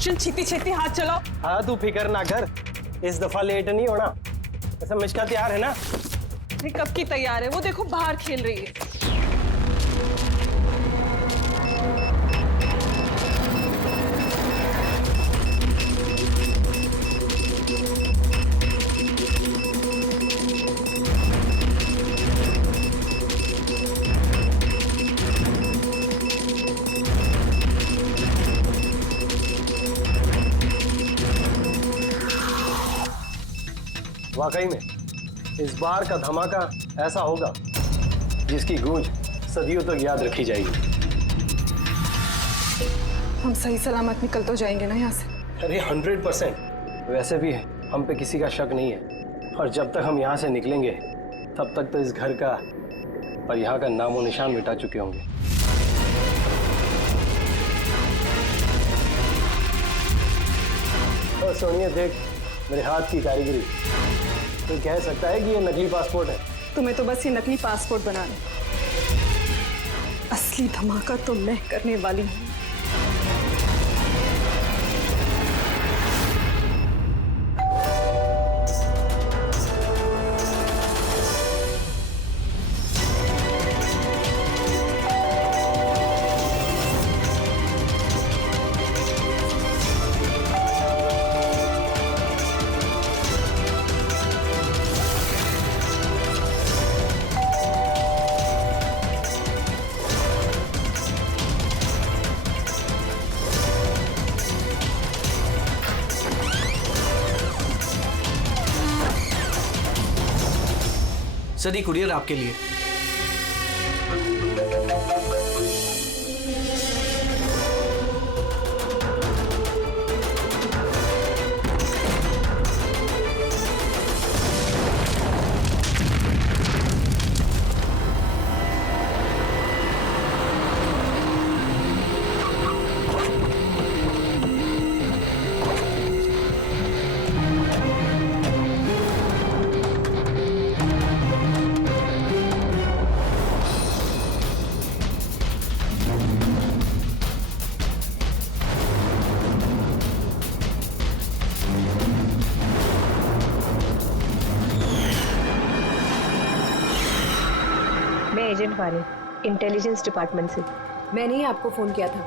दुष्यंत छेती छेती हाथ चलाओ। हाँ तू फिक्र ना कर, इस दफा लेट नहीं होना। ऐसा मिष्का तैयार है ना? अरे कब की तैयार है, वो देखो बाहर खेल रही है। वाकई में इस बार का धमाका ऐसा होगा जिसकी गूंज सदियों तक याद रखी जाएगी। हम सही सलामत निकल तो जाएंगे ना यहाँ से? अरे 100%। वैसे भी हम पे किसी का शक नहीं है, और जब तक हम यहाँ से निकलेंगे तब तक तो इस घर का और यहाँ का नामो निशान मिटा चुके होंगे। और सोनिया देख मेरे हाथ की कारीगरी, तो कह सकता है कि ये नकली पासपोर्ट है। तुम्हें तो बस ये नकली पासपोर्ट बनाना, असली धमाका तो मैं करने वाली हूँ। सर कुरियर आपके लिए। एजेंट वाले इंटेलिजेंस डिपार्टमेंट से। मैंने ही आपको फोन किया था।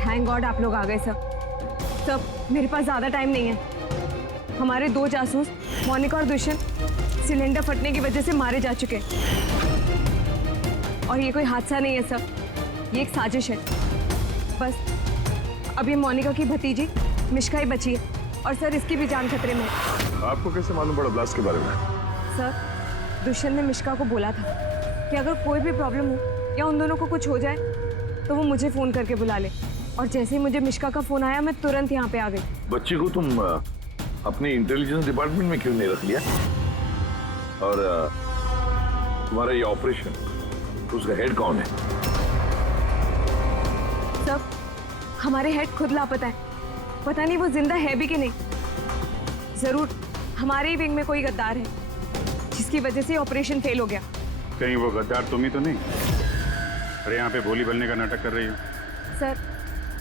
थैंक गॉड आप लोग आ गए सब। मेरे पास ज्यादा टाइम नहीं है। हमारे 2 जासूस मोनिका और दुष्यंत सिलेंडर फटने की वजह से मारे जा चुके हैं, और ये कोई हादसा नहीं है सब, ये एक साजिश है। बस अब ये मोनिका की भतीजी मिष्का ही बची है, और सर इसकी भी जान खतरे में है। आपको कैसे मालूम पड़ा ब्लास्ट के बारे में? सर दुष्यंत ने मिष्का को बोला था कि अगर कोई भी प्रॉब्लम हो या उन दोनों को कुछ हो जाए तो वो मुझे फोन करके बुला ले, और जैसे ही मुझे मिष्का का फोन आया मैं तुरंत यहाँ पे आ गई। बच्ची को तुम अपने इंटेलिजेंस डिपार्टमेंट में क्यों नहीं रख लिया? और तुम्हारा ये ऑपरेशन, उसका हेड कौन है? सब हमारे हेड खुद लापता है, पता नहीं वो जिंदा है भी कि नहीं। जरूर हमारे ही विंग में कोई गद्दार है जिसकी वजह से ऑपरेशन फेल हो गया। कहीं वो गद्दार तुम ही तो नहीं? अरे यहाँ पे बोली बनने का नाटक कर रही हो। सर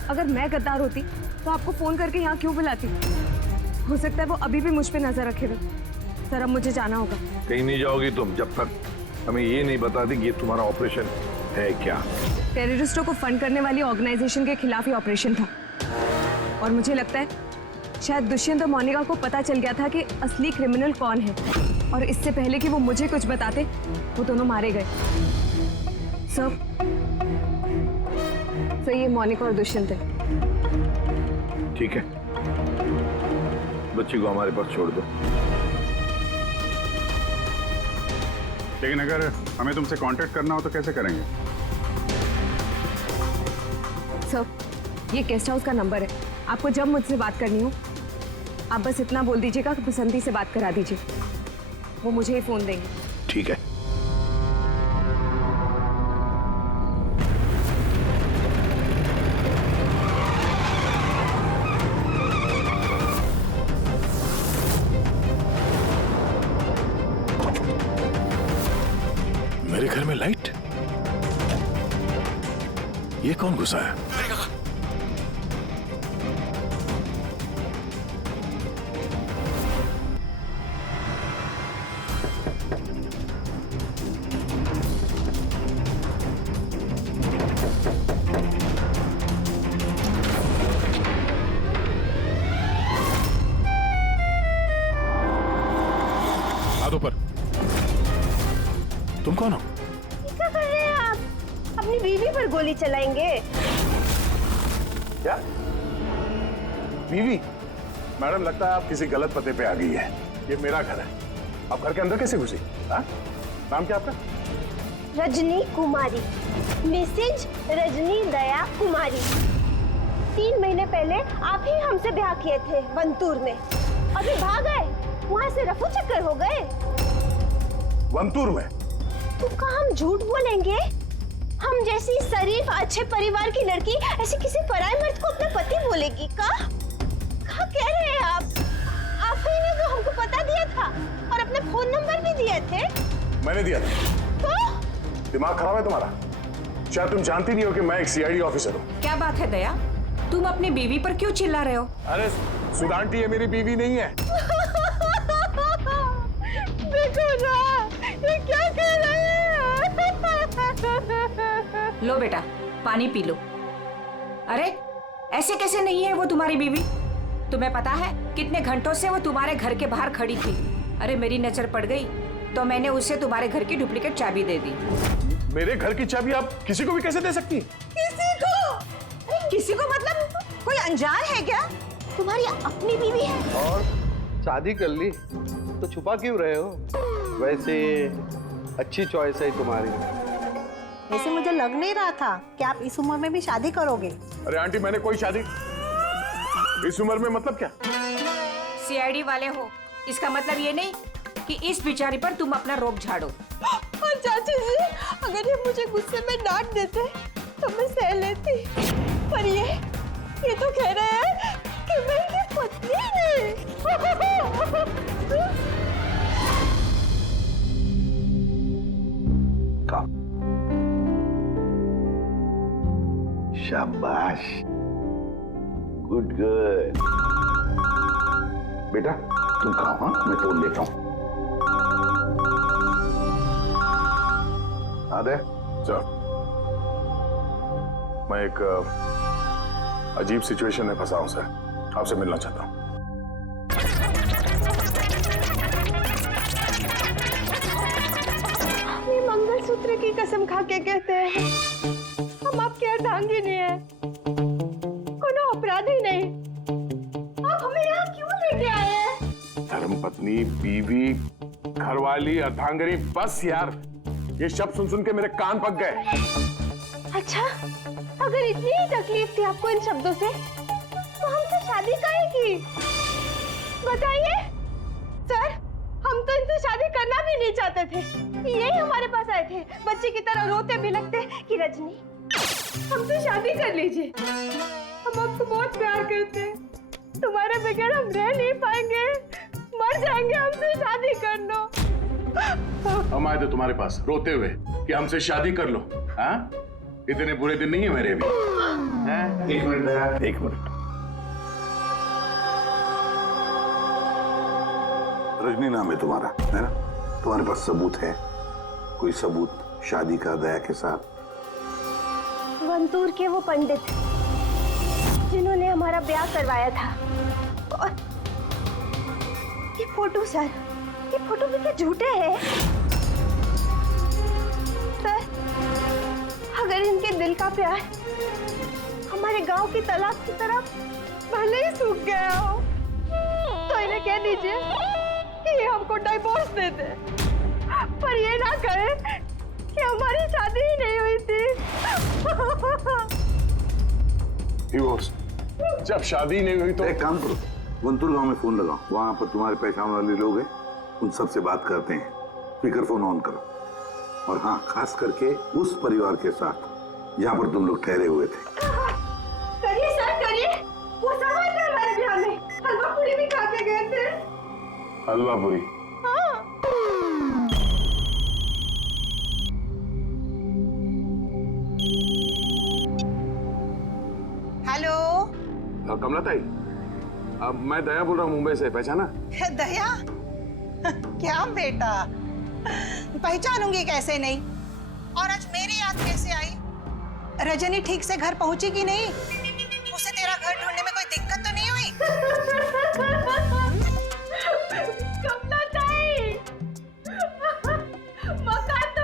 अगर मैं गद्दार होती तो आपको फोन करके यहाँ क्यों बुलाती? हो सकता है वो अभी भी मुझ पे नजर रखे हुए। सर अब मुझे जाना होगा। कहीं नहीं जाओगी तुम जब तक हमें ये नहीं बता दी कि ये तुम्हारा ऑपरेशन है क्या। टेररिस्टों को फंड करने वाली ऑर्गेनाइजेशन के खिलाफ ही ऑपरेशन था, और मुझे लगता है शायद दुष्यंत और मोनिका को पता चल गया था कि असली क्रिमिनल कौन है, और इससे पहले कि वो मुझे कुछ बताते वो दोनों मारे गए। सर ये मोनिका और दुष्यंत है। ठीक है, बच्ची को हमारे पास छोड़ दो। लेकिन अगर हमें तुमसे कांटेक्ट करना हो तो कैसे करेंगे? सर ये गेस्ट हाउस का नंबर है, आपको जब मुझसे बात करनी हो आप बस इतना बोल दीजिएगा कि बसंती से बात करा दीजिए, वो मुझे ही फोन देंगे। ठीक है। मेरे घर में लाइट? ये कौन घुसा है? तुम कौन हो? क्या कर रहे हैं आप? अपनी बीवी पर गोली चलाएंगे? क्या बीवी? मैडम लगता है आप किसी गलत पते पे आ गई है। ये मेरा घर है, आप घर के अंदर कैसे घुसी? हाँ? नाम क्या आपका? रजनी कुमारी, मिसेज रजनी दया कुमारी। 3 महीने पहले आप ही हमसे ब्याह किए थे वंतूर में, अभी भाग गए, वहां से रफू चक्कर हो गए। वंतूर में? तो कहा हम झूठ बोलेंगे? हम जैसी शरीफ अच्छे परिवार की लड़की ऐसे किसी पराये मर्द को अपना पति बोलेगी का कह रहे हैं आप? आप ही ने तो हमको पता दिया था और अपने फोन नंबर भी दिए थे। मैंने दिया था। तो दिमाग खराब है तुम्हारा? शायद तुम जानती नहीं हो कि मैं एक सीआईडी ऑफिसर हूँ। क्या बात है दया, तुम अपनी बीवी पर क्यों चिल्ला रहे हो? अरे सुधांटी ये मेरी बीवी नहीं है। देखो ना, ये क्या कह रहे हैं? लो बेटा, पानी पी लो। अरे ऐसे कैसे नहीं है वो तुम्हारी बीवी? तुम्हें पता है कितने घंटों से वो तुम्हारे घर के बाहर खड़ी थी। अरे मेरी नजर पड़ गई तो मैंने उसे तुम्हारे घर की डुप्लीकेट चाबी दे दी। मेरे घर की चाबी आप किसी को भी कैसे दे सकती? किसी को? किसी को मतलब कोई अनजान है क्या? तुम्हारी अपनी बीवी है। और शादी कर ली तो छुपा क्यों रहे हो? वैसे अच्छी चॉइस है तुम्हारी। वैसे मुझे लग नहीं रहा था कि आप इस उम्र में भी शादी करोगे। अरे आंटी मैंने कोई शादी इस उम्र में मतलब क्या? सीआईडी वाले हो, इसका मतलब ये नहीं कि इस बिचारी पर तुम अपना रोब झाड़ो। और चाची जी, अगर ये मुझे गुस्से में डांट देते तो मैं सह लेती, पर ये तो कह रहे हैं कि मैं इनकी पत्नी नहीं। शाबाश, गुड गर्ल। बेटा तुम कहाँ? हाँ मैं फोन लेता हूँ। आदे चल, मैं एक अजीब सिचुएशन में फंसा हूं सर, आपसे मिलना चाहता हूँ। ये मंगलसूत्र की कसम खा के कहते हैं हम आपके अर्धांगी नहीं है, कोनो अपराधी नहीं। आप हमें यहाँ क्यों लेके आए हैं? धर्मपत्नी, बीवी, घरवाली, अर्धांगिनी, बस यार ये शब्द सुन सुन के मेरे कान पक गए। अच्छा, अगर इतनी ही तकलीफ थी आपको इन शब्दों से, तो हमसे शादी काहे की? बताइए सर, हम तो इनसे शादी करना भी नहीं चाहते थे। यही हमारे पास आए थे, बच्चे की तरह रोते बिलखते कि रजनी हमसे शादी कर लीजिए, हम आपको बहुत प्यार करते हैं, तुम्हारे बगैर हम रह नहीं पाएंगे, मर जाएंगे, हमसे शादी कर लो। हम आए थे तुम्हारे पास रोते हुए कि हमसे शादी कर लो। हाँ, इतने बुरे दिन नहीं है मेरे भी। एक मिनट दया, एक मिनट। रजनी नाम है तुम्हारा, है ना? तुम्हारे पास सबूत है? कोई सबूत शादी का दया के साथ? वंतूर के वो पंडित जिन्होंने हमारा ब्याह करवाया था, और ये फोटो सर, ये फोटो भी क्या झूठे हैं? सर, अगर इनके दिल का प्यार हमारे गांव की तालाब की तरह भले ही सूख गया हो, तो इन्हें कह दीजिए कि ये हमको डिवोर्स दे दे, पर ये ना कहे कि हमारी शादी ही नहीं हुई थी। डिवोर्स? जब शादी नहीं हुई तो एक काम करो, वंतूर गांव में फोन लगाओ, वहां पर तुम्हारे पहचान वाले लोग हैं, उन सब से बात करते हैं। स्पीकर फोन ऑन करो, और हाँ, खास करके उस परिवार के साथ जहाँ पर तुम लोग ठहरे हुए थे। करिए सर, करिए। वो सब आए थे हमारे ब्याह में, हलवा पूरी भी खा के गए थे। हलवा पूरी? हाँ। हेलो कमला ताई, अब मैं दया बोल रहा हूँ मुंबई से, पहचाना? दया? क्या बेटा, पहचानूंगी कैसे नहीं? और आज मेरी याद कैसे आई? रजनी ठीक से घर पहुंची कि नहीं? उसे तेरा घर ढूंढने में कोई दिक्कत तो नहीं हुई? कमला ताई, मकान तो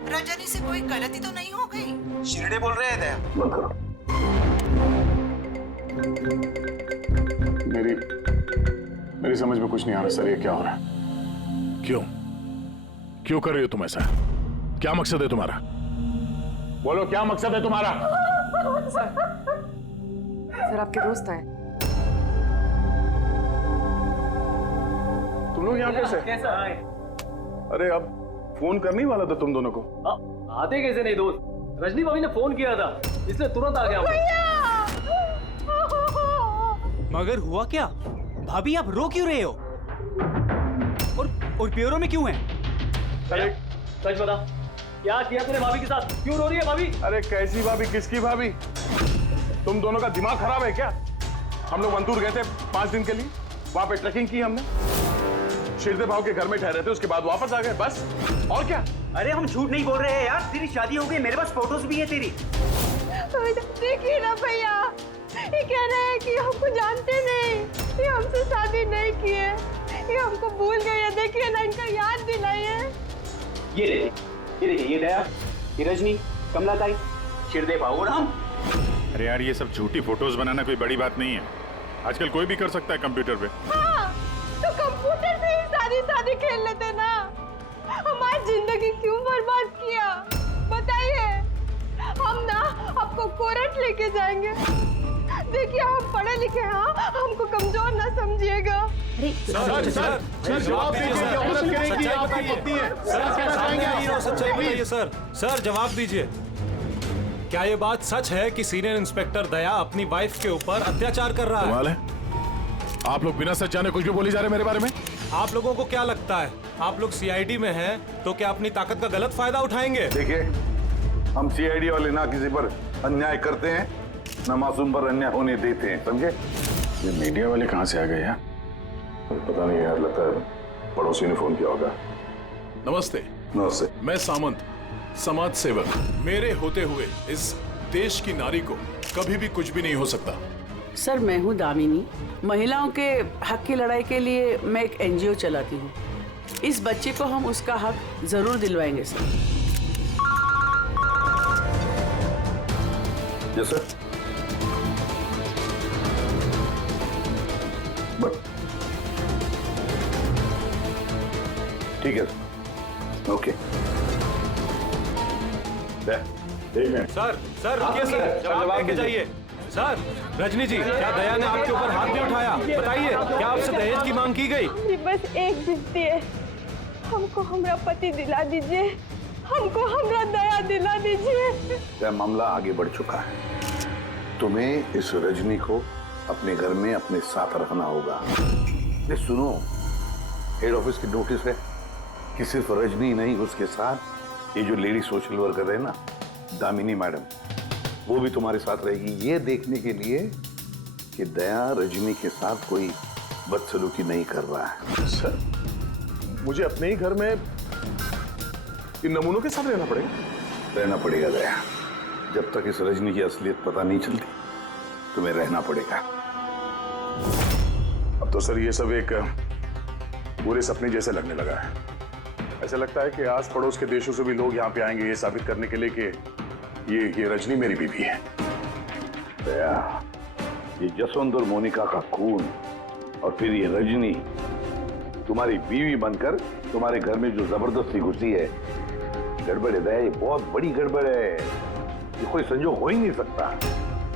रजनी से कोई गलती तो नहीं हो गई? शिरडे बोल रहे हैं दया। बंद करो। मेरी समझ में कुछ नहीं आ रहा सर, ये क्या हो रहा है? क्यों क्यों कर रही हो तुम ऐसा? क्या मकसद है तुम्हारा? बोलो, क्या मकसद है तुम्हारा? सर आपके दोस्त आए। तुम लोग यहाँ कैसे? कैसा आए? अरे अब फोन करने ही वाला था तुम दोनों को। आते कैसे नहीं दोस्त? रजनी भाभी ने फोन किया था, इसलिए तुरंत आ गया। मगर हुआ क्या? भाभी आप रो क्यों रहे हो? और प्योरो में क्यों हैं? अरे सच बता, क्या किया तूने भाभी के साथ? क्यों रो रही है भाभी? अरे कैसी भाभी, किसकी भाभी? तुम दोनों का दिमाग खराब है क्या? हम लोग वंतूर गए थे 5 दिन के लिए, वहां पे ट्रैकिंग की हमने, शिरदे भाव के घर में ठहरे थे, उसके बाद वापस आ गए, बस। और क्या? अरे हम झूठ नहीं बोल रहे हैं यार, तेरी शादी हो गई, मेरे पास फोटोज भी है तेरी। देखिए ना भैया, ये कह रहे हैं कि हमको जानते नहीं, ये हमसे शादी नहीं किए, ये हमको भूल गए हैं। देखिए ना, इनका याद दिलाइए। ये देखिए, ये दया, ये रजनी, कमला ताई, शिरदे भाऊ और हम। अरे यार, ये सब झूठी फोटोज बनाना कोई बड़ी बात नहीं है, आजकल कोई भी कर सकता है कंप्यूटर पे। हाँ, तो कंप्यूटर से ही शादी खेल लेते ना। हमारी जिंदगी क्यों बर्बाद किया बताइए? हम ना आपको कोर्ट लेके जाएंगे। देखिए हम पढ़े लिखे हैं, हमको कमजोर ना समझिएगा। सर जवाब दीजिए, औरत कह रही कि आपकी पत्नी है। सर कहना चाहेंगे, सच्चाई बताइए सर। सर जवाब दीजिए, क्या ये बात सच है कि सीनियर इंस्पेक्टर दया अपनी वाइफ के ऊपर अत्याचार कर रहा है? कमाल है, आप लोग बिना सच जाने कुछ भी बोली जा रहे हैं मेरे बारे में। आप लोगों को क्या लगता है, आप लोग सीआईडी में हैं तो क्या अपनी ताकत का गलत फायदा उठाएंगे? देखिए, हम सीआईडी वाले ना किसी पर अन्याय करते हैं, ना मासूम पर अन्याय होने देते हैं, समझे? ये मीडिया वाले कहाँ से आ गए यार? पता नहीं यार, लगता है पड़ोसी ने फोन किया होगा। नमस्ते। नमस्ते। मैं सामंत, समाज सेवक। मेरे होते हुए इस देश की नारी को कभी भी कुछ भी नहीं हो सकता। सर मैं हूँ दामिनी, महिलाओं के हक की लड़ाई के लिए मैं एक एनजीओ चलाती हूँ। इस बच्चे को हम उसका हक जरूर दिलवाएंगे सर। Yes sir. ठीक है सर, ओके। सर रुकिए सर, जवाब देके जाइए। सर रजनी जी, क्या दया ने आपके ऊपर हाथ नहीं उठाया? बताइए, क्या आपसे दहेज की मांग की गई? बस एक विनती है, हमको हमरा पति दिला दीजिए, हमको हमरा दया दिला दीजिए। यह मामला आगे बढ़ चुका है, तुम्हें इस रजनी को अपने घर में अपने साथ रखना होगा। ये सुनो, हेड ऑफिस की नोटिस है कि सिर्फ रजनी नहीं, उसके साथ ये जो लेडी सोशल वर्कर है ना, दामिनी मैडम, वो भी तुम्हारे साथ रहेगी, ये देखने के लिए कि दया रजनी के साथ कोई बदसलूकी नहीं कर रहा है। सर, मुझे अपने ही घर में इन नमूनों के साथ रहना पड़ेगा? रहना पड़ेगा दया, जब तक इस रजनी की असलियत पता नहीं चलती तुम्हें रहना पड़ेगा। अब तो सर ये सब एक बुरे सपने जैसे लगने लगा है। ऐसा लगता है कि आस पड़ोस के देशों से भी लोग यहाँ पे आएंगे ये साबित करने के लिए कि ये रजनी मेरी बीवी है। दया, ये जसवंत और मोनिका का खून और फिर ये रजनी तुम्हारी बीवी बनकर तुम्हारे घर में जो जबरदस्ती घुसी है, गड़बड़ है दया, ये बहुत बड़ी गड़बड़ है, ये कोई संजोग हो ही नहीं सकता।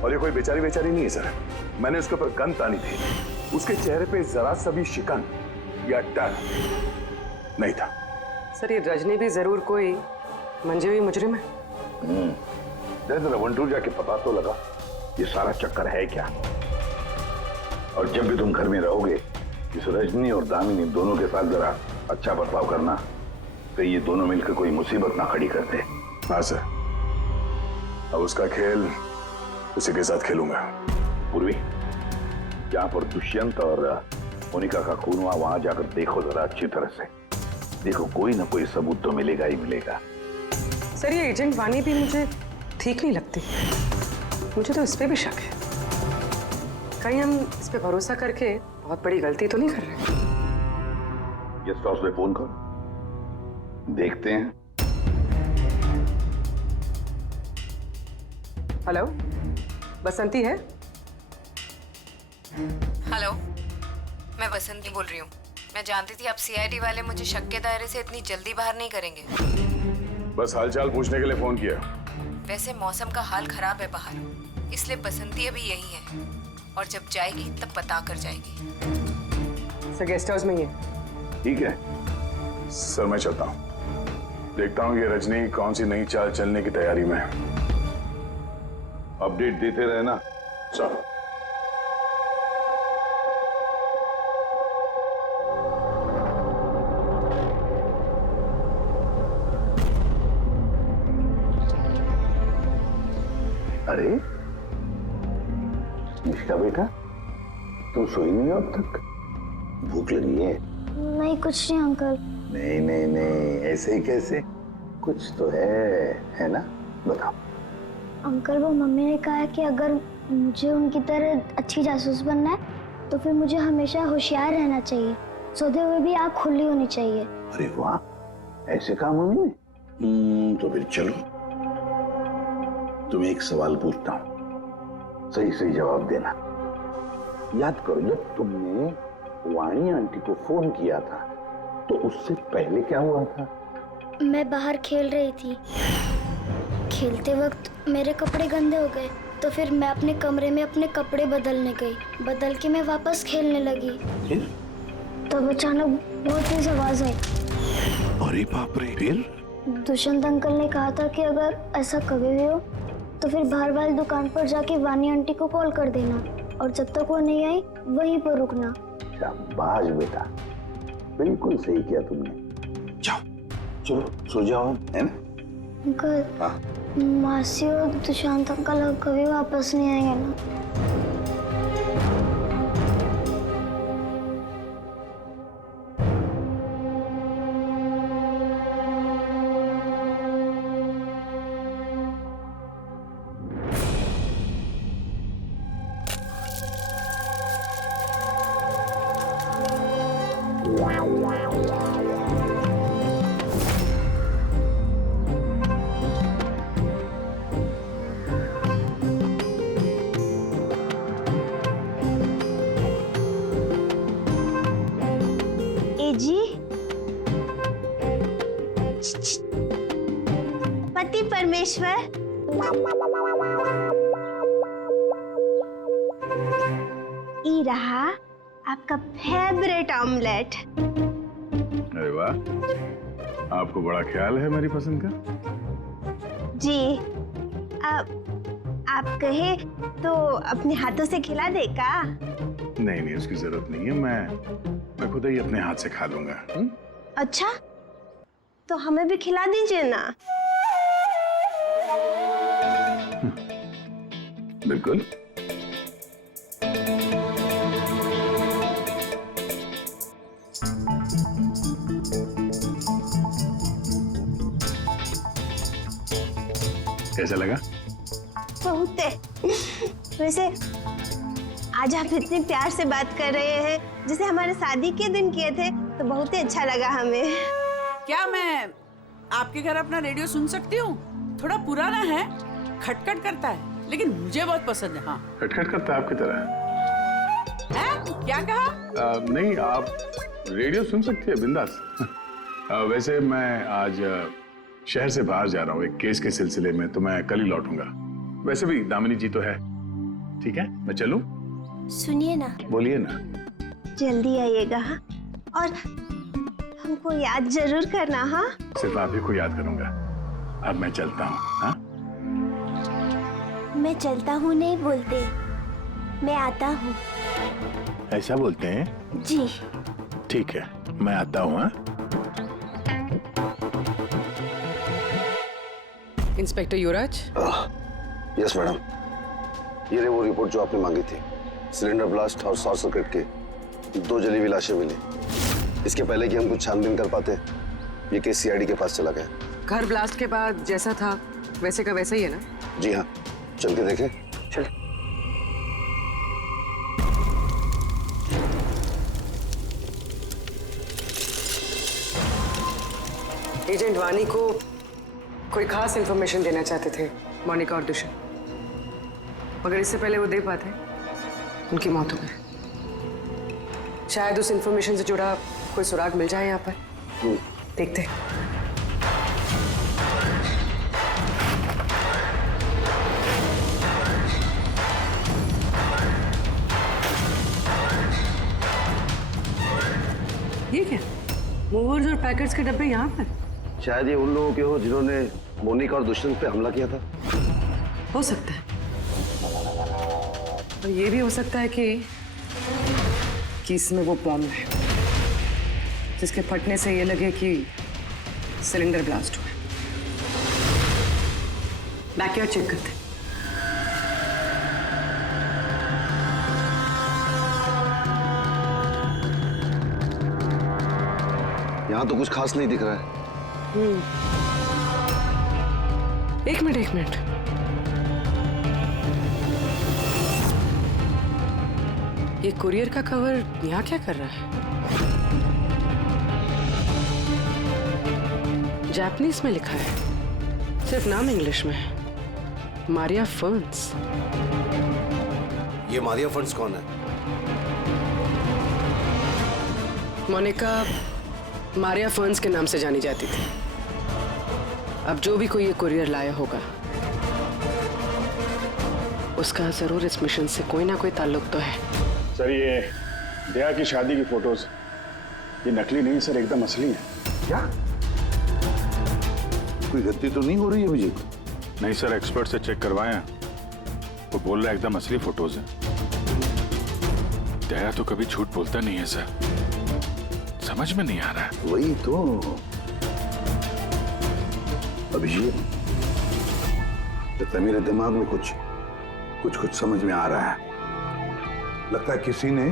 और ये कोई बेचारी नहीं है सर, मैंने उसके ऊपर गन तानी थी, उसके चेहरे पे जरा सा भी शिकन या डर नहीं था। सर ये रजनी भी जरूर कोई मंजे हुई मुजरिम है। जरा वंटूर जाके पता तो लगा ये सारा चक्कर है क्या। और जब भी तुम घर में रहोगे, इस रजनी और दामिनी दोनों के साथ जरा अच्छा बर्ताव करना, तो ये दोनों मिलकर कोई मुसीबत ना खड़ी करते। हाँ सर, अब उसका खेल उसी के साथ खेलूंगा। पूर्वी, जहाँ पर दुष्यंत और मोनिका का खून हुआ, वहां जाकर देखो जरा अच्छी तरह से, देखो कोई ना कोई सबूत तो मिलेगा ही मिलेगा। सर ये एजेंट वानी भी मुझे ठीक नहीं लगती, मुझे तो इस पे भी शक है। कहीं हम इस पे भरोसा करके बहुत बड़ी गलती तो नहीं कर रहे? गेस्ट हाउस में फोन करो, देखते हैं हेलो, बसंती है? हेलो, मैं बसंती बोल रही हूँ। मैं जानती थी आप सीआईडी वाले मुझे शक के दायरे से इतनी जल्दी बाहर नहीं करेंगे। बस हालचाल पूछने के लिए फोन किया। वैसे मौसम का हाल खराब है बाहर, इसलिए बसंती अभी यही है और जब जाएगी तब बता कर जाएगी। सर गेस्ट हाउस में ही है। ठीक है सर, मैं चलता हूँ। देखता हूँ ये रजनी कौन सी नई चाल चलने की तैयारी में है। अपडेट देते रहे ना। चलो। अरे निष्का बेटा, तुम सोई नहीं हो अब तक? भूख लगी है? नहीं कुछ नहीं अंकल। नहीं नहीं नहीं, ऐसे ही कैसे? कुछ तो है ना? बताओ। अंकल वो मम्मी ने कहा है कि अगर मुझे उनकी तरह अच्छी जासूस बनना है तो फिर मुझे हमेशा होशियार रहना चाहिए, सोते हुए भी आँख खुली होनी चाहिए। अरे वाह, ऐसे काम मम्मी ने? तो फिर चलो, तुम्हें एक सवाल पूछता हूँ, सही सही जवाब देना। याद करो, जब तुमने वाणी आंटी को फोन किया था तो उससे पहले क्या हुआ था? मैं बाहर खेल रही थी, खेलते वक्त मेरे कपड़े गंदे हो गए तो फिर मैं अपने कमरे में अपने कपड़े बदलने गई, बदल के मैं वापस खेलने लगी। फिर? तब अचानक बहुत तेज आवाज आई। अरे बाप रे, फिर? दुष्यंत अंकल ने कहा था कि अगर ऐसा कभी भी हो तो फिर बाहर वाली दुकान पर जाके वानी आंटी को कॉल कर देना और जब तक वो नहीं आई वहीं पर रुकना। शाबाश बेटा, बिल्कुल सही किया तुमने। जाओ, चलो सो जाओ, है ना? अंकल, हाँ? मासी और दुष्यंत अंकल कभी वापस नहीं आएंगे ना? जी पति परमेश्वर, ई रहा आपका फेवरेट ऑमलेट। अरे वाह, आपको बड़ा ख्याल है मेरी पसंद मैं जी आप कहे तो अपने हाथों से खिला दे का? नहीं नहीं, उसकी जरूरत नहीं है, मैं खुद ही अपने हाथ से खा लूंगा। अच्छा तो हमें भी खिला दीजिए ना। बिल्कुल। कैसा लगा? बहुत है। वैसे आज आप इतने प्यार से बात कर रहे हैं जैसे हमारे शादी के दिन किए थे, तो बहुत ही अच्छा लगा हमें। क्या मैं आपके घर अपना रेडियो सुन सकती हूँ? थोड़ा पुराना है, खटखट करता है, लेकिन मुझे बहुत पसंद है। हाँ, खटखट करता है आपकी तरह है? क्या कहा? नहीं, आप रेडियो सुन सकती है बिंदास। वैसे मैं आज शहर से बाहर जा रहा हूँ एक केस के सिलसिले में, तो मैं कल ही लौटूंगा। वैसे भी दामिनी जी तो है। ठीक है, मैं चलूं? सुनिए ना। बोलिए ना। जल्दी आइएगा और हमको याद जरूर करना। हाँ, सिर्फ आप ही को याद करूंगा। अब मैं चलता हूँ। हाँ, मैं चलता हूँ नहीं बोलते, मैं आता हूँ। ऐसा बोलते हैं? जी ठीक है, मैं आता हूँ। हाँ, इंस्पेक्टर युवराज। यस मैडम, ये रही वो रिपोर्ट जो आपने मांगी थी। सिलेंडर ब्लास्ट और शॉर्ट सर्किट की 2 जली हुई लाशें मिली। इसके पहले कि हम कुछ छानबीन कर पाते, ये केस सीआईडी के पास चला गया। घर ब्लास्ट के बाद जैसा था वैसे का वैसा ही है ना? जी हाँ, चल के देखें। चल। एजेंट वानी को कोई खास इंफॉर्मेशन देना चाहते थे मोनिका और दुष्यंत। मगर इससे पहले वो दे पाते उनकी मौत हो गई। शायद उस इंफॉर्मेशन से जुड़ा कोई सुराग मिल जाए यहाँ पर। देखते हैं। ये क्या? मूवर्स और पैकेट्स के डब्बे यहाँ पर? शायद ये उन लोगों के हो जिन्होंने मोनिका और दुष्यंत पे हमला किया था। हो सकता है, और ये भी हो सकता है कि इसमें वो बॉम्ब है जिसके फटने से ये लगे कि सिलेंडर ब्लास्ट हुआ। बैकयार्ड चेक करते हैं। यहाँ तो कुछ खास नहीं दिख रहा है। एक मिनट। ये कुरियर का कवर यहाँ क्या कर रहा है? जापानीज में लिखा है, सिर्फ नाम इंग्लिश में है, मारिया फर्न्स। ये मारिया फर्न्स कौन है? मोनिका मारिया फर्न्स के नाम से जानी जाती थी। अब जो भी कोई ये कुरियर लाया होगा उसका जरूर इस मिशन से कोई ना कोई ताल्लुक तो है। सर ये दया की शादी की फोटोज ये नकली नहीं सर, एकदम असली है। क्या? कोई गलती तो नहीं हो रही है अभिजीत? नहीं सर, एक्सपर्ट से चेक करवाए हैं, वो बोल रहा है एकदम असली फोटोज हैं। दया तो कभी झूठ बोलता नहीं है सर, समझ में नहीं आ रहा है। वही तो अभिजीत, लगता है मेरे दिमाग में कुछ समझ में आ रहा है। लगता है किसी ने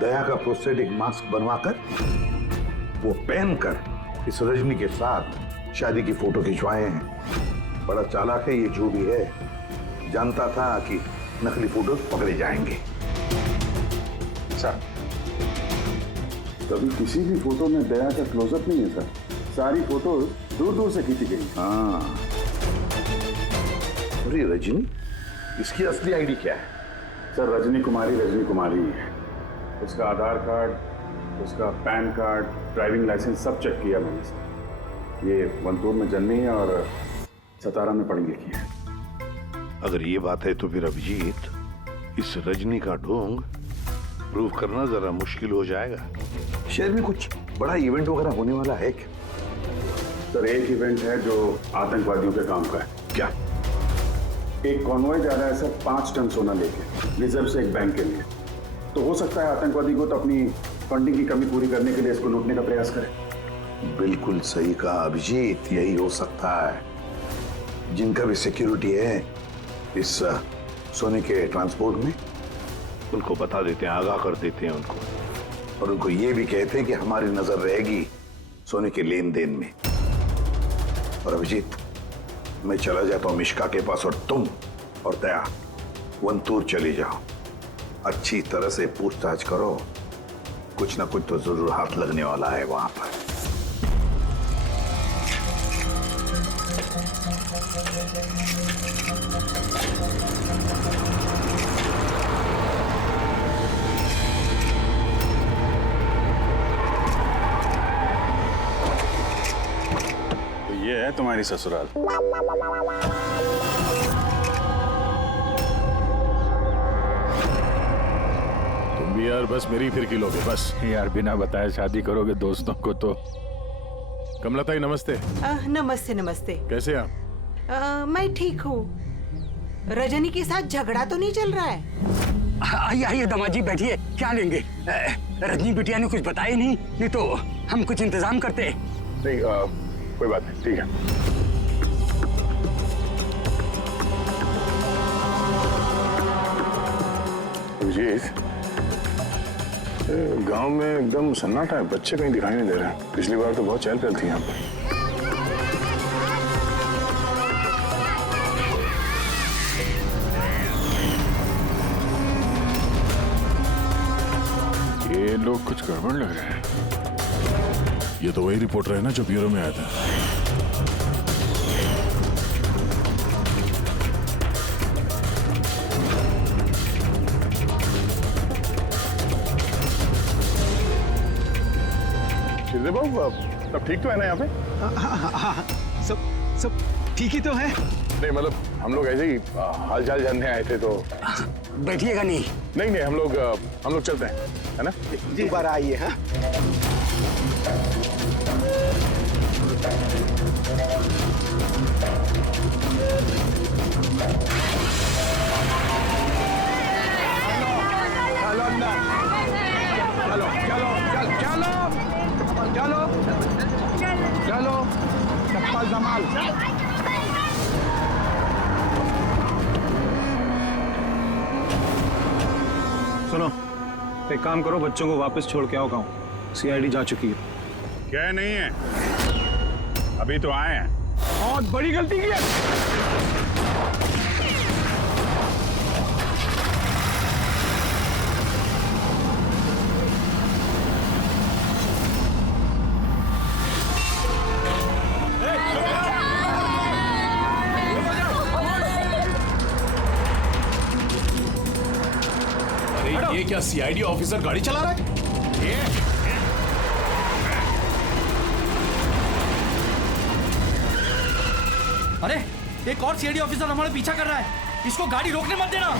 दया का प्रोस्थेटिक मास्क बनवाकर वो पहनकर इस रजनी के साथ शादी की फोटो खिंचवाए हैं। बड़ा चालाक है ये जो भी है, जानता था कि नकली फोटो पकड़े जाएंगे। सर कभी किसी भी फोटो में दया का क्लोजअप नहीं है सर, सारी फोटो दूर दूर से खींची गई। हाँ, अरे रजनी, इसकी असली आईडी क्या है? सर रजनी कुमारी है। उसका आधार कार्ड, उसका पैन कार्ड, ड्राइविंग लाइसेंस सब चेक किया मैंने सर। ये वंतूर में जन्मी है और सतारा में पढ़ी लिखी है। अगर ये बात है तो फिर अभिजीत, इस रजनी का ढोंग प्रूव करना जरा मुश्किल हो जाएगा। शहर में कुछ बड़ा इवेंट वगैरह होने वाला है क्या? सर एक इवेंट है जो आतंकवादियों के काम का है। क्या? एक कॉन्वॉय जा रहा है सर 5 टन सोना लेके रिजर्व से एक बैंक के लिए। तो हो सकता है आतंकवादी को तो अपनी फंडिंग की कमी पूरी करने के लिए इसको लूटने का प्रयास करें। बिल्कुल सही कहा अभिजीत, यही हो सकता है। जिनका भी सिक्योरिटी है इस सोने के ट्रांसपोर्ट में, उनको बता देते हैं, आगाह कर देते हैं उनको, और उनको ये भी कहते हैं कि हमारी नजर रहेगी सोने के लेन देन में। और अभिजीत, मैं चला जाता हूं मिश्का के पास, और तुम और दया वंतूर चले जाओ। अच्छी तरह से पूछताछ करो, कुछ ना कुछ तो जरूर हाथ लगने वाला है वहां पर। तो ये है तुम्हारी ससुराल। तुम भी यार बस मेरी फिर किलोगे बस। यार बिना बताए शादी करोगे दोस्तों को तो। कमलताई नमस्ते। नमस्ते नमस्ते। कैसे आप? मैं ठीक हूँ। रजनी के साथ झगड़ा तो नहीं चल रहा है? आइए दामाद जी बैठिए, क्या लेंगे? रजनी बिटिया ने कुछ बताया नहीं तो हम कुछ इंतजाम करते। नहीं कोई बात नहीं, ठीक है। गांव में एकदम सन्नाटा है, बच्चे कहीं दिखाई नहीं दे रहे हैं। पिछली बार तो बहुत चहल पहल थी यहाँ पे। ये लोग कुछ गड़बड़ लग रहे हैं। ये तो वही रिपोर्टर है ना जो ब्यूरो में आया था। शिरदे बाबू सब ठीक तो है ना यहाँ पे? हाँ, सब ठीक ही तो है। नहीं मतलब हम लोग ऐसे ही हाल चाल जानने आए थे तो। बैठिएगा नहीं? नहीं हम लोग चलते हैं, है ना? दोबारा आइए। हाँ चलो चप्पल संभाल। सुनो, एक काम करो, बच्चों को वापस छोड़ के आओ गाँव। सीआईडी जा चुकी है। क्या नहीं है? अभी तो आए हैं। बहुत बड़ी गलती की है। ये क्या सीआईडी ऑफिसर गाड़ी चला रहा है? अरे एक और सीआईडी ऑफिसर हमारे पीछा कर रहा है, इसको गाड़ी रोकने मत देना।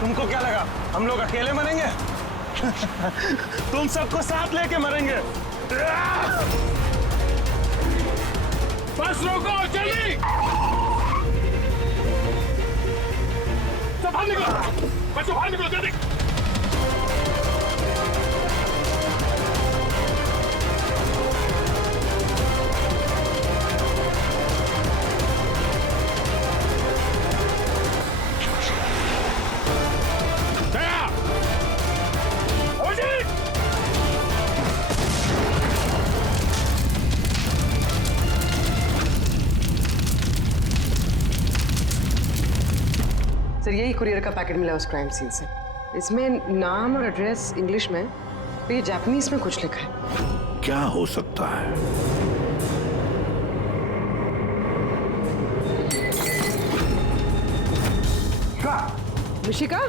तुमको क्या लगा हम लोग अकेले मरेंगे? तुम सबको साथ लेके मरेंगे। बस रोको, जल्दी सब बाहर निकलो, बच्चों बाहर निकलो जल्दी। सर यही कुरियर का पैकेट मिला उस क्राइम सीन से। इसमें नाम और एड्रेस इंग्लिश में, तो ये जापानीज में कुछ लिखा है। क्या हो सकता है? मिशिका?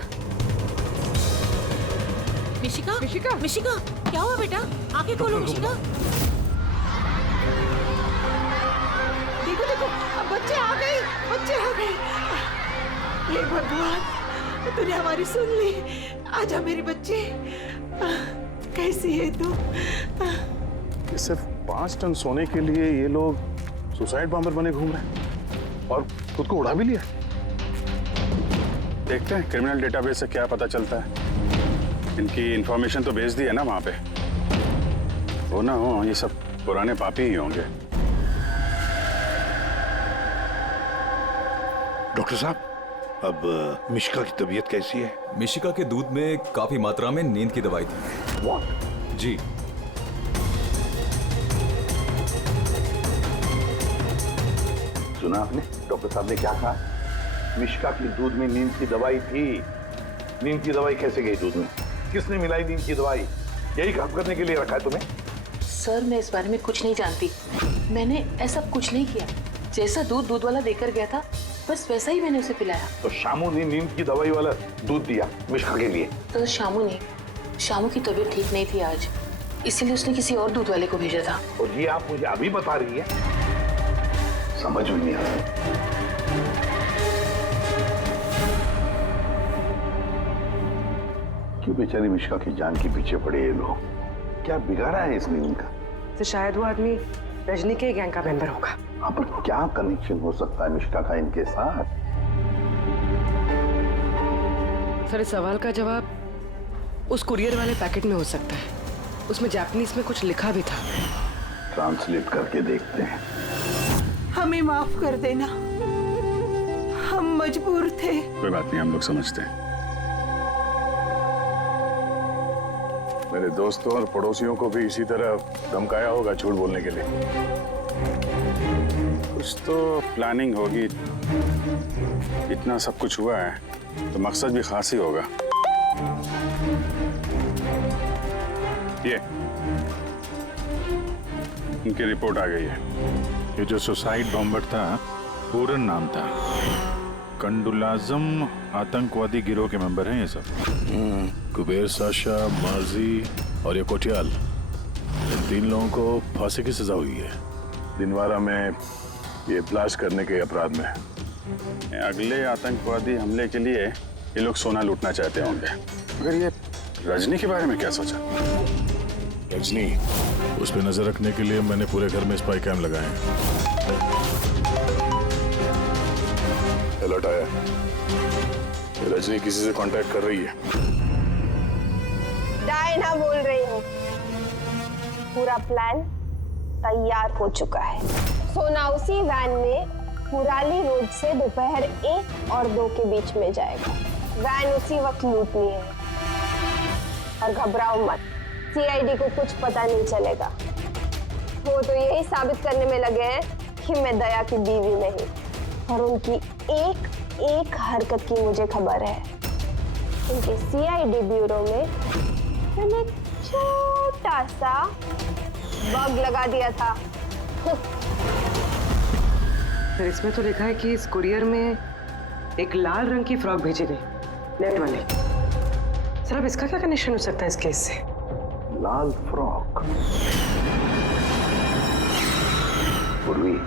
मिशिका? मिशिका? मिशिका? क्या हुआ बेटा? आंखें खोलो मिशिका। देखो देखो, अब बच्चे आ गए, बच्चे आ गए। हे भगवान, तूने हमारी सुन ली। आजा मेरे बच्चे। कैसी है तू? सिर्फ 5 टन सोने के लिए ये लोग सुसाइड बॉम्बर बने घूम रहे हैं और खुद को उड़ा भी लिया। देखते हैं क्रिमिनल डेटाबेस से क्या पता चलता है। इनकी इंफॉर्मेशन तो भेज दी है ना वहां पे। वो ना हो ये सब पुराने पापी ही होंगे। डॉक्टर साहब, अब मिशिका की तबीयत कैसी है? मिशिका के दूध में काफी मात्रा में नींद की दवाई थी। What? जी। सुना आपने डॉक्टर साहब ने क्या कहा? मिशिका की दूध में नींद की दवाई थी। नींद की दवाई कैसे गई दूध में? किसने मिलाई नींद की दवाई? यही काम करने के लिए रखा है तुम्हें? सर मैं इस बारे में कुछ नहीं जानती। मैंने ऐसा कुछ नहीं किया। जैसा दूध वाला देकर गया था बस वैसा ही मैंने उसे पिलाया। तो शामू ने नींद की दवाई वाला दूध दिया मिशिका के लिए? तो शामू की तबीयत ठीक नहीं थी आज, इसीलिए उसने किसी और दूध वाले को भेजा था। और ये आप मुझे अभी बता रही है? समझ में नहीं आ रहा। क्यों बेचारी मिशिका की जान के पीछे पड़े ये लोग? क्या बिगाड़ा है इसने इनका? तो शायद वो आदमी रजनी के गैंग का मेंबर होगा। हाँ, पर क्या कनेक्शन हो सकता है मिश्का का इनके साथ? सर, इस सवाल का जवाब उस कुरियर वाले पैकेट में हो सकता है। उसमें जापानीज में कुछ लिखा भी था। ट्रांसलेट करके देखते हैं। हमें माफ कर देना, हम मजबूर थे। कोई बात नहीं, हम लोग समझते हैं। मेरे दोस्तों और पड़ोसियों को भी इसी तरह धमकाया होगा झूठ बोलने के लिए। कुछ तो प्लानिंग होगी। इतना सब कुछ हुआ है तो मकसद भी खास ही होगा। ये उनकी रिपोर्ट आ गई है। ये जो सुसाइड बॉम्बर था, पूरन नाम था। कंडुलाजम आतंकवादी गिरोह के मेंबर हैं ये सब। कुबेर, साशा, मार्जी और ये कोटियाल, इन 3 लोगों को फांसी की सजा हुई है दिनवारा में ये ब्लास्ट करने के अपराध में। अगले आतंकवादी हमले के लिए ये लोग सोना लूटना चाहते होंगे। मगर ये रजनी के बारे में क्या सोचा? रजनी, उस पर नजर रखने के लिए मैंने पूरे घर में स्पाई कैम लगाए हैं। अलर्ट आया, रजनी किसी से कांटेक्ट कर रही है। डायना बोल रही हूँ। पूरा प्लान तैयार हो चुका है। सोना उसी वैन में पुराली रोड से दोपहर 1 और 2 के बीच में जाएगा। वैन उसी वक्त लूटनी है। और घबराओ मत, सीआईडी को कुछ पता नहीं चलेगा। वो तो यही साबित करने में लगे हैं कि मैं दया की बीवी नहीं। और उनकी एक एक हरकत की मुझे खबर है। उनके सीआईडी ब्यूरो में मैंने छोटा सा बग लगा दिया था। फिर इसमें तो लिखा है कि इस कुरियर में एक लाल रंग की फ्रॉक भेजी गई, नेट वाले। सर, अब इसका क्या कनेक्शन हो सकता है इस केस से? लाल फ्रॉक। पूर्वी,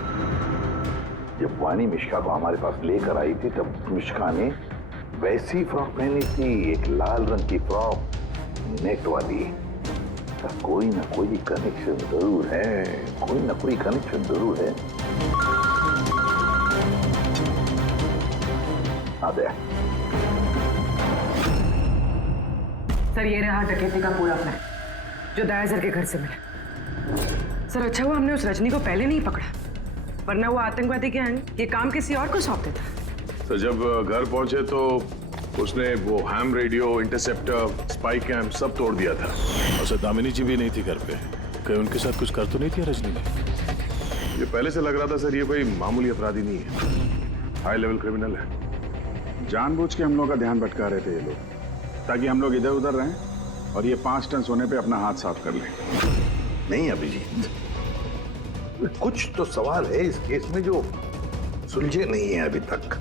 जब वानी मिश्का को हमारे पास लेकर आई थी तब मिश्का ने वैसी फ्रॉक पहनी थी, एक लाल रंग की फ्रॉक, नेट वाली। कोई ना कोई कनेक्शन जरूर है, कोई ना कोई कनेक्शन जरूर है। सर, ये रहा डकैती का पूरा प्लान जो दया सर के घर से मिला। सर, अच्छा हुआ हमने उस रजनी को पहले नहीं पकड़ा, वरना वो आतंकवादी गैंग ये काम किसी और को सौंप देता। तो जब घर पहुंचे तो उसने वो ham radio, interceptor, spy cam सब तोड़ दिया था। और सर, दामिनी जी भी नहीं थी घर पे। कहीं उनके साथ कुछ कर तो नहीं थी रजनी ने? ये पहले से लग रहा था सर, ये कोई मामूली अपराधी नहीं है, हाई लेवल क्रिमिनल है। जानबूझ के हम लोग का ध्यान भटका रहे थे ये लोग, ताकि हम लोग इधर उधर रहें और ये 5 टन सोने पे अपना हाथ साफ कर लें। नहीं अभिजीत, कुछ तो सवाल है इस केस में जो सुलझे नहीं है अभी तक।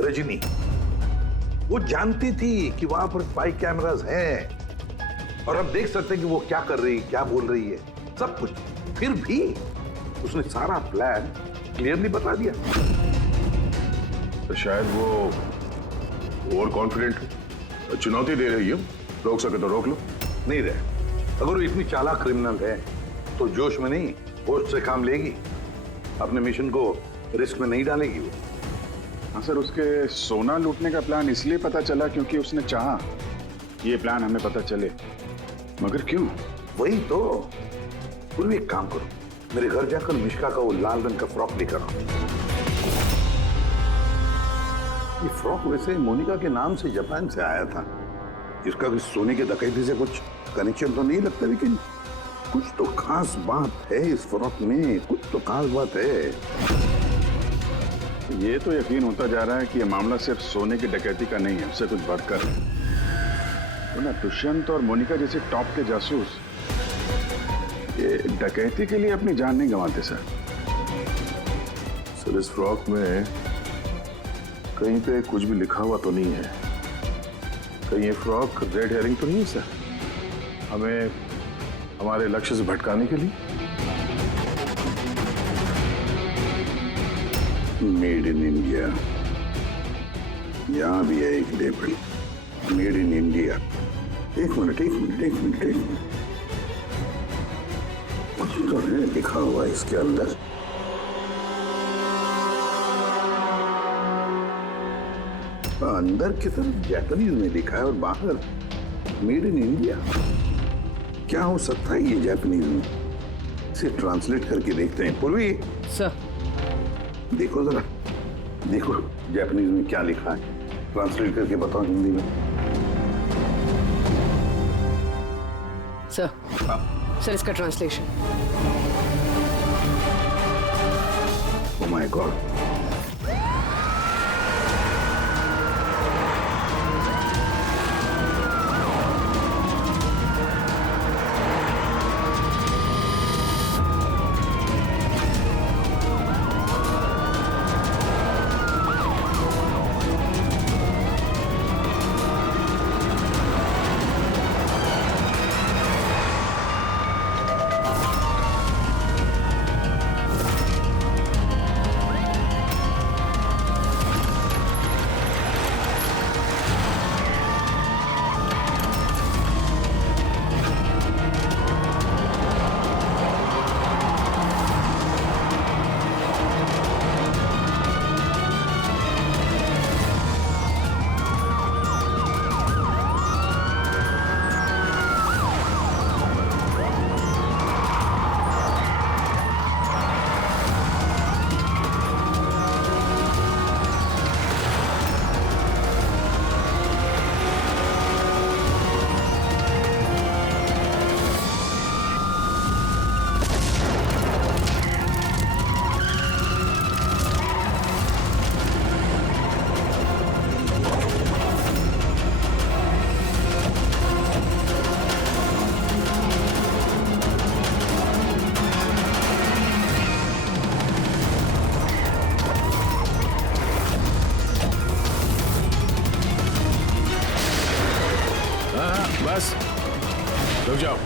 रजनी वो जानती थी कि वहां पर स्पाई कैमरास हैं और अब देख सकते हैं कि वो क्या कर रही है, क्या बोल रही है, सब कुछ। फिर भी उसने सारा प्लान क्लियरली बता दिया। तो शायद वो ओवर कॉन्फिडेंट चुनौती दे रही है, रोक सके तो रोक लो। नहीं रहे, अगर वो इतनी चालाक क्रिमिनल है तो जोश में नहीं, होश से काम लेगी, अपने मिशन को रिस्क में नहीं डालेगी वो। हाँ सर, उसके सोना लूटने का प्लान इसलिए पता चला क्योंकि उसने चाहा ये प्लान हमें पता चले। मगर क्यों? वही तो। पूर्वी एक काम करो, मेरे घर जाकर मिश्का का वो लाल रंग का फ्रॉक लेकर आओ। ये फ्रॉक वैसे मोनिका के नाम से जापान से आया था। इसका भी सोने के डकैती से कुछ कनेक्शन तो नहीं लगता, लेकिन कुछ तो खास बात है इस फ्रॉक में, कुछ तो खास बात है। ये तो यकीन होता जा रहा है कि ये मामला सिर्फ सोने की डकैती का नहीं है, उससे कुछ बढ़कर है। तो ना दुष्यंत और मोनिका जैसे टॉप के जासूस ये डकैती के लिए अपनी जान नहीं गंवाते सर। सर, इस फ्रॉक में कहीं पे कुछ भी लिखा हुआ तो नहीं है? कहीं ये फ्रॉक रेड हेरिंग तो नहीं है सर, हमें हमारे लक्ष्य से भटकाने के लिए? मेड इन इंडिया, यहां भी है एक लेबल, मेड इन इंडिया। एक मिनट। तो है लिखा हुआ इसके अंदर। अंदर की तरफ जापानीज में लिखा है और बाहर मेड इन इंडिया। क्या हो सकता है ये जापानीज में? इसे ट्रांसलेट करके देखते हैं। पूर्वी सर, देखो जरा, देखो जापानीज में क्या लिखा है, ट्रांसलेट करके बताओ हिंदी में। सर इसका ट्रांसलेशन। Oh my God. बस रुक जाओ।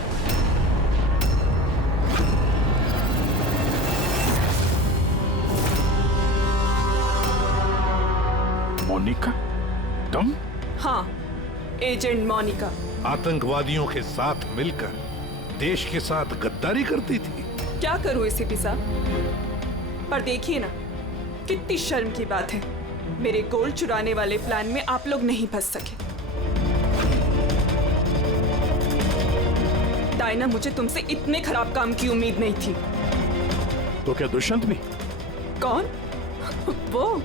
मोनिका, तुम? हाँ, एजेंट मोनिका। आतंकवादियों के साथ मिलकर देश के साथ गद्दारी करती थी। क्या करूं एसीपी साहब, पर देखिए ना, कितनी शर्म की बात है, मेरे गोल्ड चुराने वाले प्लान में आप लोग नहीं फंस सके। डायना, मुझे तुमसे इतने खराब काम की उम्मीद नहीं थी। तो क्या दुष्यंत भी? कौन? वो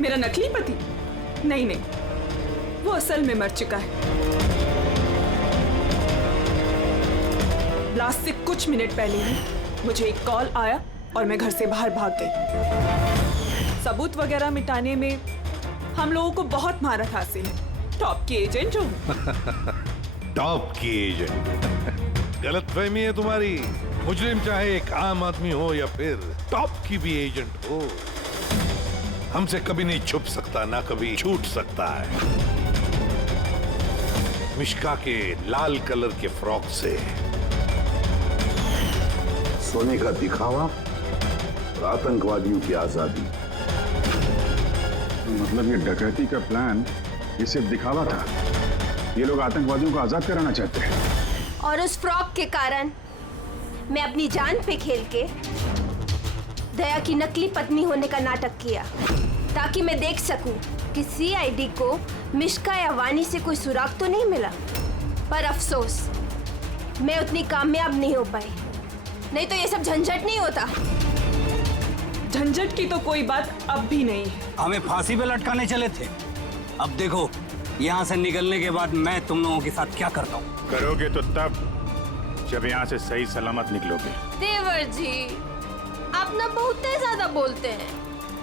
मेरा नकली पति? नहीं नहीं, वो असल में मर चुका है। ब्लास्ट से कुछ मिनट पहले ही मुझे एक कॉल आया और मैं घर से बाहर भाग गई। सबूत वगैरह मिटाने में हम लोगों को बहुत महारत हासिल है। टॉप की एजेंट हूँ। टॉप की एजेंट? गलतफहमी है तुम्हारी। मुजरिम चाहे एक आम आदमी हो या फिर टॉप की भी एजेंट हो, हमसे कभी नहीं छुप सकता, ना कभी छूट सकता है। मिश्का के लाल कलर के फ्रॉक से सोने का दिखावा और आतंकवादियों की आजादी। तो मतलब ये डकैती का प्लान ये सिर्फ दिखावा था? ये लोग आतंकवादियों को आजाद कराना चाहते हैं। और उस फ्रॉक के कारण मैं अपनी जान पे खेल के दया की नकली पत्नी होने का नाटक किया, ताकि मैं देख सकूं कि सीआईडी को मिश्का या वानी से कोई सुराग तो नहीं मिला। पर अफसोस, मैं उतनी कामयाब नहीं हो पाई, नहीं तो ये सब झंझट नहीं होता। झंझट की तो कोई बात अब भी नहीं है। हमें फांसी पे लटकाने चले थे, अब देखो यहाँ से निकलने के बाद मैं तुम लोगों के साथ क्या करता हूँ। करोगे तो तब जब यहाँ से सही सलामत निकलोगे। देवर जी, आप ना बहुत ज्यादा बोलते हैं।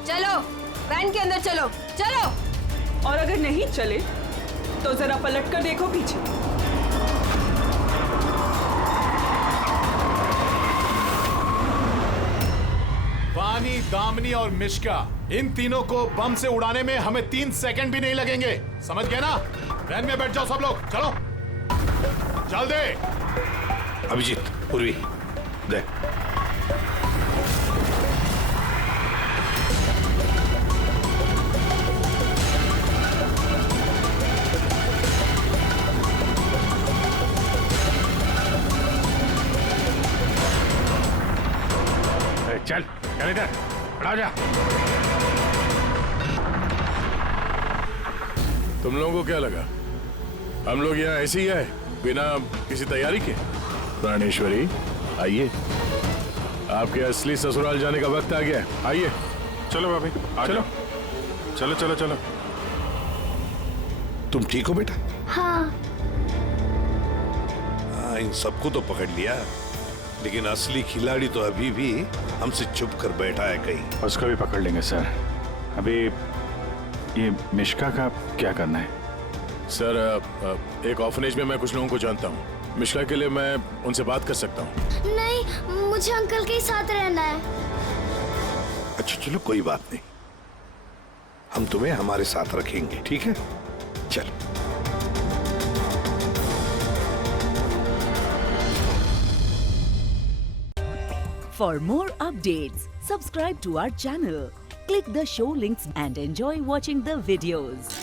चलो वैन के अंदर चलो, चलो। और अगर नहीं चले तो जरा पलट कर देखो पीछे। वानी, दामिनी और मिश्का, इन तीनों को बम से उड़ाने में हमें 3 सेकंड भी नहीं लगेंगे। समझ गए ना? वैन में बैठ जाओ सब लोग, चलो चल दे। अभिजीत, पूर्वी, दे। चल इधर, खड़ा जा। तुम लोगों को क्या लगा हम लोग यहाँ ऐसे ही आए बिना किसी तैयारी के? प्राणेश्वरी आइए, आपके असली ससुराल जाने का वक्त आ गया है। आइए। चलो भाभी, चलो चलो चलो चलो। तुम ठीक हो बेटा? हाँ। इन सबको तो पकड़ लिया, लेकिन असली खिलाड़ी तो अभी भी हमसे छुप कर बैठा है कहीं। उसको भी पकड़ लेंगे सर। अभी ये मिश्का का क्या करना है? सर एक ऑर्फनेज में मैं कुछ लोगों को जानता हूँ। मिश्का के लिए मैं उनसे बात कर सकता हूँ। नहीं, मुझे अंकल के साथ रहना है। अच्छा चलो कोई बात नहीं, हम तुम्हें हमारे साथ रखेंगे, ठीक है? चल। For more updates, subscribe to our channel, click the show links and enjoy watching the videos.